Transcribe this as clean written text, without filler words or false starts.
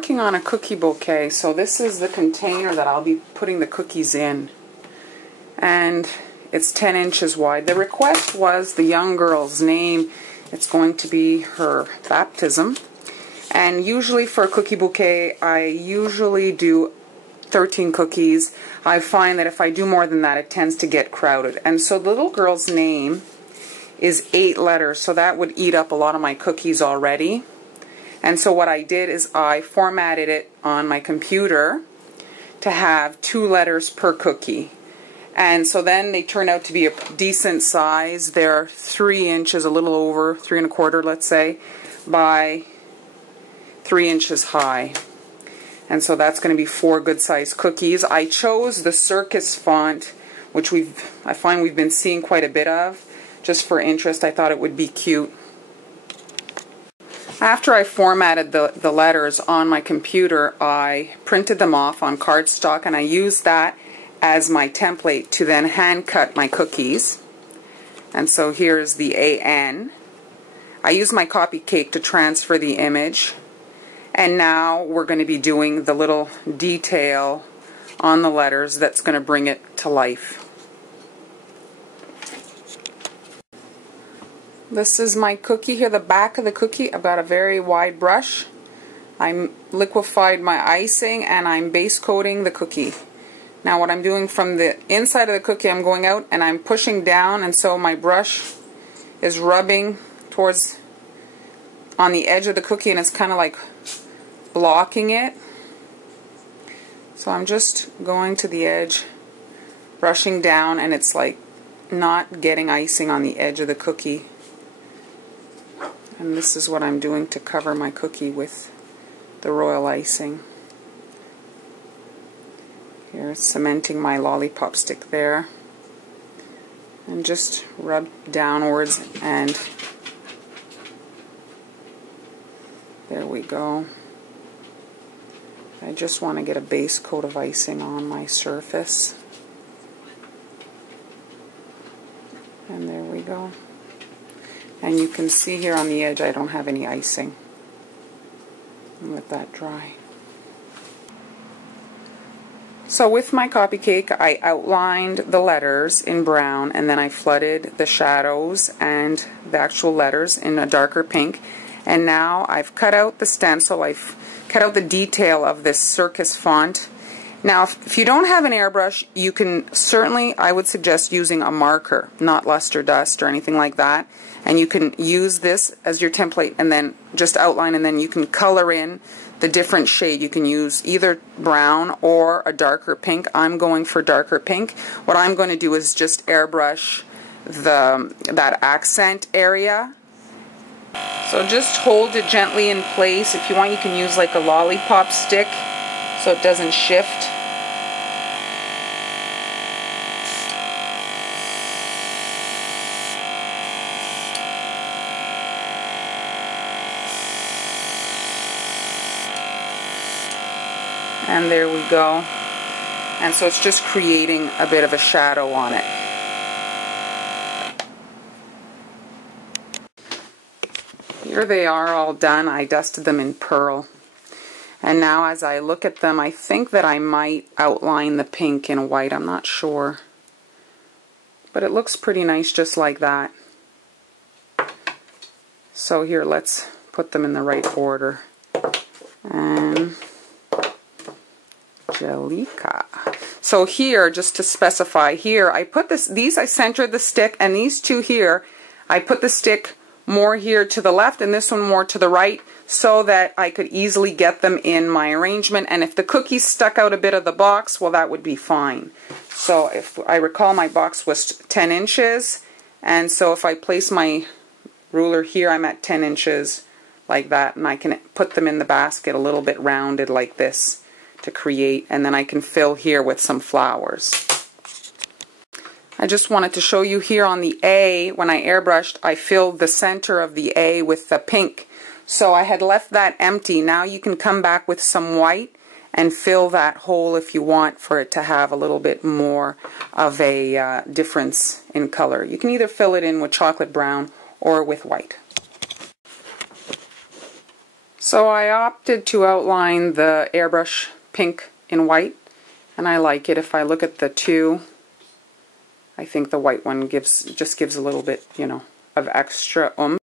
Working on a cookie bouquet, so this is the container that I'll be putting the cookies in, and it's 10 inches wide. The request was the young girl's name. It's going to be her baptism, and usually for a cookie bouquet I usually do 13 cookies. I find that if I do more than that it tends to get crowded, and so the little girl's name is 8 letters, so that would eat up a lot of my cookies already. And so what I did is I formatted it on my computer to have 2 letters per cookie. And so then they turn out to be a decent size. They're 3 inches, a little over, 3 1/4, let's say, by 3 inches high. And so that's going to be 4 good sized cookies. I chose the Circus font, which I find we've been seeing quite a bit of, just for interest. I thought it would be cute. After I formatted the letters on my computer, I printed them off on cardstock, and I used that as my template to then hand cut my cookies. And so here's the AN. I used my copy cake to transfer the image, and now we're going to be doing the little detail on the letters that's going to bring it to life. This is my cookie here, the back of the cookie. I've got a very wide brush. I'm liquefied my icing and I'm base coating the cookie. Now what I'm doing from the inside of the cookie, I'm going out and I'm pushing down, and so my brush is rubbing towards on the edge of the cookie, and it's kind of like blocking it. So I'm just going to the edge, brushing down, and it's like not getting icing on the edge of the cookie. And this is what I'm doing to cover my cookie with the royal icing. Here, cementing my lollipop stick there. And just rub downwards, and there we go. I just want to get a base coat of icing on my surface. And there we go. And you can see here on the edge I don't have any icing. And let that dry. So with my copy cake, I outlined the letters in brown, and then I flooded the shadows and the actual letters in a darker pink. And now I've cut out the stencil, I've cut out the detail of this Circus font. Now if you don't have an airbrush, you can certainly, I would suggest using a marker, not luster dust or anything like that. And you can use this as your template and then just outline, and then you can color in the different shade. You can use either brown or a darker pink. I'm going for darker pink. What I'm going to do is just airbrush that accent area. So just hold it gently in place. If you want, you can use like a lollipop stick so it doesn't shift. And there we go. And so it's just creating a bit of a shadow on it. Here they are all done. I dusted them in pearl. And now as I look at them, I think that I might outline the pink in white. I'm not sure. But it looks pretty nice just like that. So here, let's put them in the right order. And Angelica. So here, just to specify, here I put these I centered the stick, and these two here, I put the stick more here to the left and this one more to the right, so that I could easily get them in my arrangement. And if the cookies stuck out a bit of the box, well, that would be fine. So if I recall, my box was 10 inches, and so if I place my ruler here, I'm at 10 inches like that, and I can put them in the basket a little bit rounded like this to create, and then I can fill here with some flowers. I just wanted to show you here on the A, when I airbrushed, I filled the center of the A with the pink. So I had left that empty. Now you can come back with some white and fill that hole if you want for it to have a little bit more of a difference in color. You can either fill it in with chocolate brown or with white. So I opted to outline the airbrush pink in white, and I like it. If I look at the two, I think the white one just gives a little bit, you know, of extra oomph.